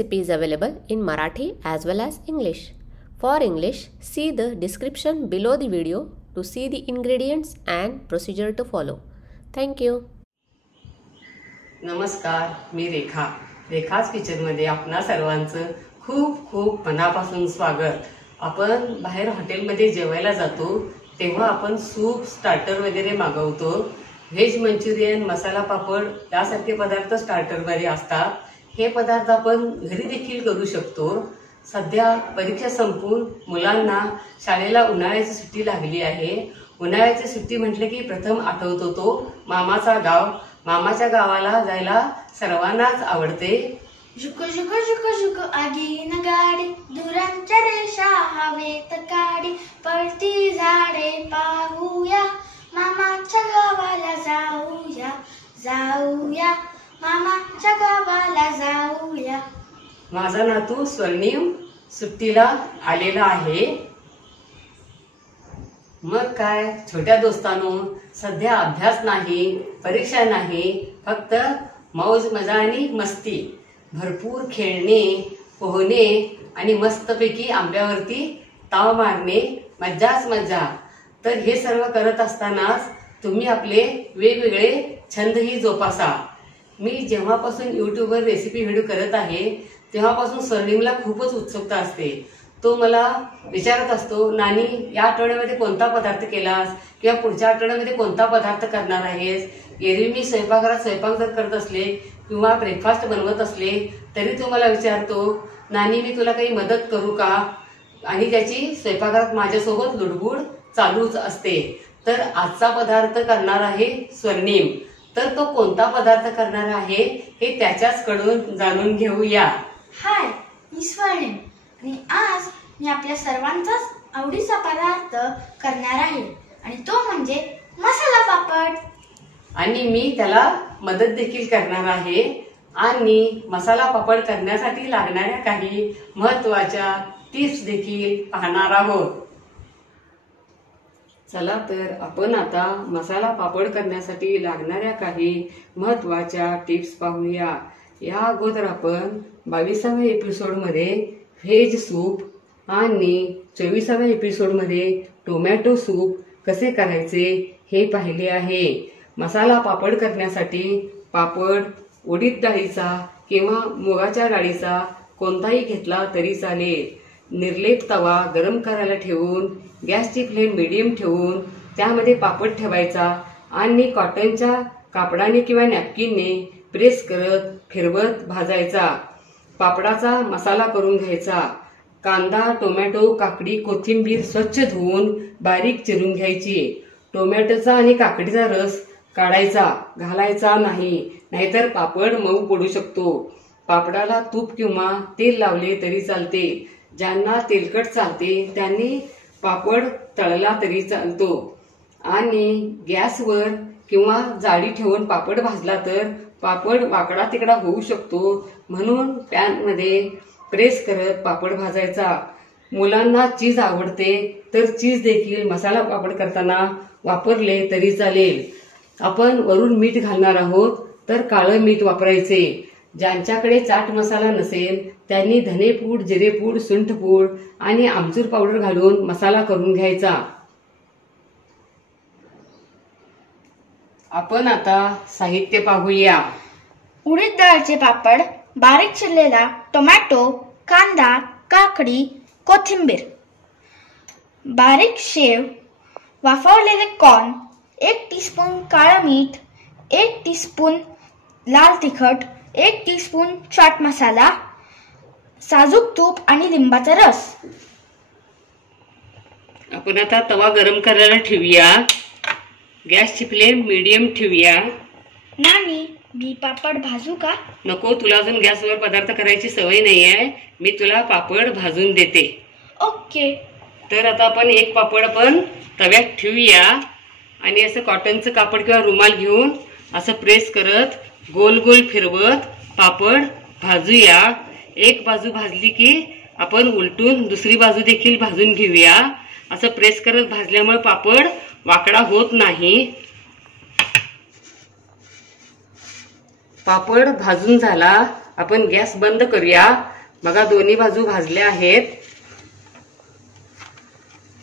recipe is available in Marathi as well as English. For English, see the description below the video to see the ingredients and procedure to follow. Thank you. नमस्कार, मी रेखाच किचनमध्ये आपणा सर्वांचं खूप खूप मनापासून स्वागत. आपण बाहेर हॉटेलमध्ये जेवायला जातो तेव्हा आपण सूप, स्टार्टर वगैरे मागवतो. व्हेज मंचुरियन, मसाला पापड यासारखे पदार्थ स्टार्टरमध्ये असतात. हे पदार्थ आपण घरी देखील करू शकतो. सध्या परीक्षा संपून मुलांना शाळेला उन्हाळ्याची सुट्टी लागली आहे. उन्हाळ्याची सुट्टी म्हटलं की प्रथम आठवतो तो मामाचा गाव. मामाच्या गावाला जायला सर्वांनाच आवडते. झुक झुक झुक झुक आगीन गाडी, दुरांच्या रेषा हवेत काढी, पळती झाडे पाहूया, मामाच्या गावाला जाऊया, जाऊया, मामाच्या गावाला जाऊया. माझा नातू स्वर्णिम सुट्टीला आलेला आहे. मग काय छोट्या दोस्तांनो, सध्या अभ्यास नाही, परीक्षा नाही, फक्त मौज मजा आणि मस्ती. भरपूर खेळणे, पोहणे आणि मस्तपैकी आंब्यावरती ताव मारणे, मज्जाच मज्जा. तर हे सर्व करत असतानाच तुम्ही आपले वेगवेगळे छंदही जोपासा. मी जेव्हापासून यूट्यूबवर रेसिपी व्हिडिओ करत आहे तेव्हापासून स्वर्णिमला खूपच उत्सुकता असते. तो मला विचारत असतो, नानी या आठवड्यामध्ये कोणता पदार्थ केलास किंवा पुढच्या आठवड्यामध्ये कोणता पदार्थ करणार आहेस. एरवी मी स्वयंपाकघरात स्वयंपाक जर करत असले किंवा ब्रेकफास्ट बनवत असले तरी तो मला विचारतो, नानी मी तुला काही मदत करू का. आणि त्याची स्वयंपाकघरात माझ्यासोबत लुडबुड चालूच असते. तर आजचा पदार्थ करणार आहे स्वर्णिम. तर तो कोणता पदार्थ करणार आहे हे त्याच्याच कडून जाणून घेऊया. हाय, मी स्वर्णिम आणि आज मी आपल्या सर्वांचाच आवडीचा पदार्थ करणार आहे आणि तो म्हणजे मसाला पापड. आणि मी त्याला मदत देखील करणार आहे. आणि मसाला पापड करण्यासाठी लागणाऱ्या काही महत्त्वाच्या टिप्स देखील पाहणार आहोत. चला तर आपण आता मसाला पापड करण्यासाठी लागणाऱ्या काही महत्त्वाच्या टिप्स पाहूया. या अगोदर आपण 22व्या एपिसोडमध्ये व्हेज सूप आणि 24व्या एपिसोडमध्ये टोमॅटो सूप कसे करायचे हे पाहिले आहे. मसाला पापड करण्यासाठी पापड उडीद डाळीचा किंवा मुगाच्या डाळीचा कोणताही घेतला तरी चालेल. निर्लेप तवा गरम करायला ठेवून गॅसची फ्लेम मीडियम ठेवून त्यामध्ये पापड ठेवायचा आणि कॉटनच्या कापडाने किंवा नॅपकिनने प्रेस करत फिरवत भाजायचा. पापडाचा मसाला करून घ्यायचा. कांदा, टोमॅटो, काकडी, कोथिंबीर स्वच्छ धुवून बारीक चिरून घ्यायची. टोमॅटोचा आणि काकडीचा रस काढायचा, घालायचा नाही, नाहीतर पापड मऊ पडू शकतो. पापडाला तूप किंवा तेल लावले तरी चालते. ज्यांना तेलकट चालते त्यांनी पापड तळला तरी चालतो. आणि गॅसवर किंवा जाळी ठेवून पापड भाजला तर पापड वाकडा तिकडा होऊ शकतो. म्हणून पॅनमध्ये प्रेस करत पापड भाजायचा. मुलांना चीज आवडते तर चीज देखील मसाला पापड करताना वापरले तरी चालेल. आपण वरून मीठ घालणार आहोत तर काळं मीठ वापरायचे. ज्यांच्याकडे चाट मसाला नसेल त्यांनी धनेपूड, जिरेपूड, सुंठपूड आणि आमचूर पावडर घालून मसाला करून घ्यायचा. आपण आता साहित्य पाहूया. उडीद डाळचे पापड, बारीक चिरलेला टोमॅटो, कांदा, काकडी, कोथिंबीर, बारीक शेव, वाफवलेले कॉर्न, 1 टीस्पून काळं मीठ, 1 टीस्पून लाल तिखट, 1 टीस्पून चाट मसाला, साजूक तूप आणि लिंबाचा रस. आपण आता तवा गरम करायला ठेवूया. गॅसची फ्लेम मीडियम ठेवूया. नानी, मी पापड भाजू का. नको, तुला अजून गॅसवर पदार्थ करायची सवय नाही आहे. मी तुला पापड भाजून देते. ओके. तर आता आपण एक पापड आपण तव्यात ठेवूया आणि असं कॉटनचं कापड किंवा रुमाल घेऊन असं प्रेस करत गोल गोल फिरवत पापड भाजूया. एक बाजू भाजली की आपण उलटून दुसरी बाजू देखील भाजून घेऊया. असं प्रेस करत भाजल्यामुळे पापड वाकडा होत नाही. पापड भाजून झाला. आपण गॅस बंद करूया. बघा दोन्ही बाजू भाजल्या आहेत.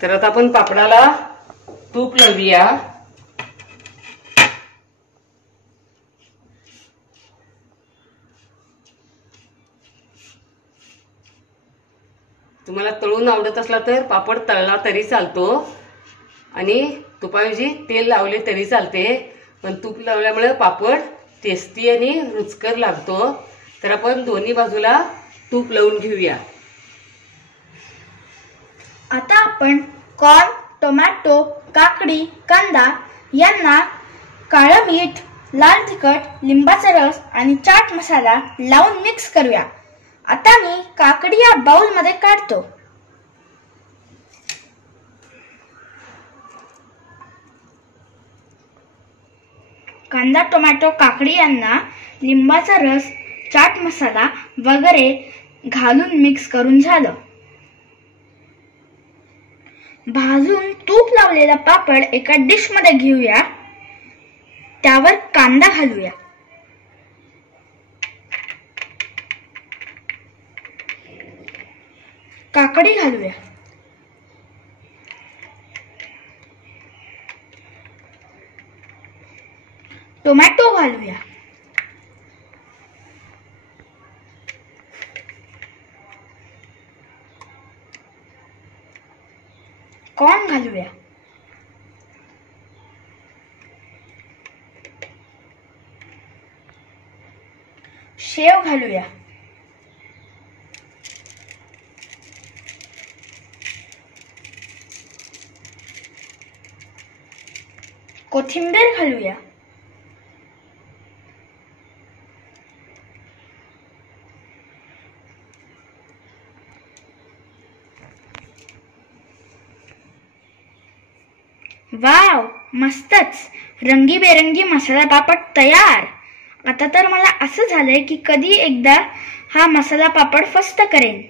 तर आता आपण पापडाला तूप लावूया. तुम्हाला तळून आवडत असला तर पापड तळला तरी चालतो आणि तुपाऐवजी तेल लावले तरी चालते. पण तूप लावल्यामुळे पापड टेस्टी आणि रुचकर लागतो. तर आपण दोन्ही बाजूला तूप लावून घेऊया. आता आपण कॉर्न, टोमॅटो, काकडी, कांदा यांना काळं मीठ, लाल तिखट, लिंबाचा रस आणि चाट मसाला लावून मिक्स करूया. आता मी काकडी या बाउल मध्ये काढतो. कांदा, टोमॅटो, काकडी यांना लिंबाचा रस, चाट मसाला वगैरे घालून मिक्स करून झालं. भाजून तूप लावलेला पापड एका डिश मध्ये घेऊया. त्यावर कांदा घालूया. काकडी घालूया. टोमॅटो घालूया. कॉर्न घालूया. शेव घालूया. कोथिंबीर घालूया. वाव, मस्तच रंगीबेरंगी मसाला पापड तयार. आता तर मला असं झालंय की कधी एकदा हा मसाला पापड फस्त करेन.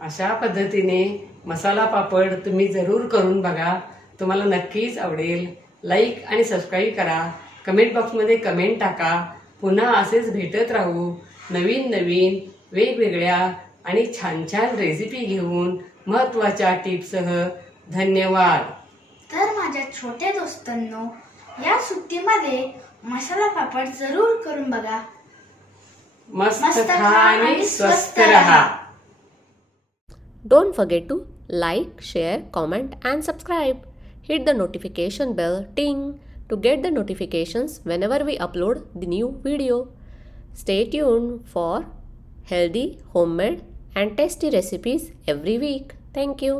अशा पद्धतीने मसाला पापड तुम्ही जरूर करून बघा. तुम्हाला नक्कीच आवडेल. लाईक आणि सबस्क्राईब करा. कमेंट बॉक्समध्ये कमेंट टाका. पुन्हा असेच भेटत राहू नवीन नवीन वेगवेगळ्या आणि छान छान रेसिपी घेऊन महत्त्वाच्या टिप्ससह. धन्यवाद. तर माझ्या छोट्या दोस्तांनो, या सुट्टीमध्ये मसाला पापड जरूर करून बघा. मस्त खा आणि स्वस्त रहा. Don't forget to like, share, comment and subscribe. Hit the notification bell ting to get the notifications whenever we upload the new video. Stay tuned for healthy, homemade and tasty recipes every week. Thank you.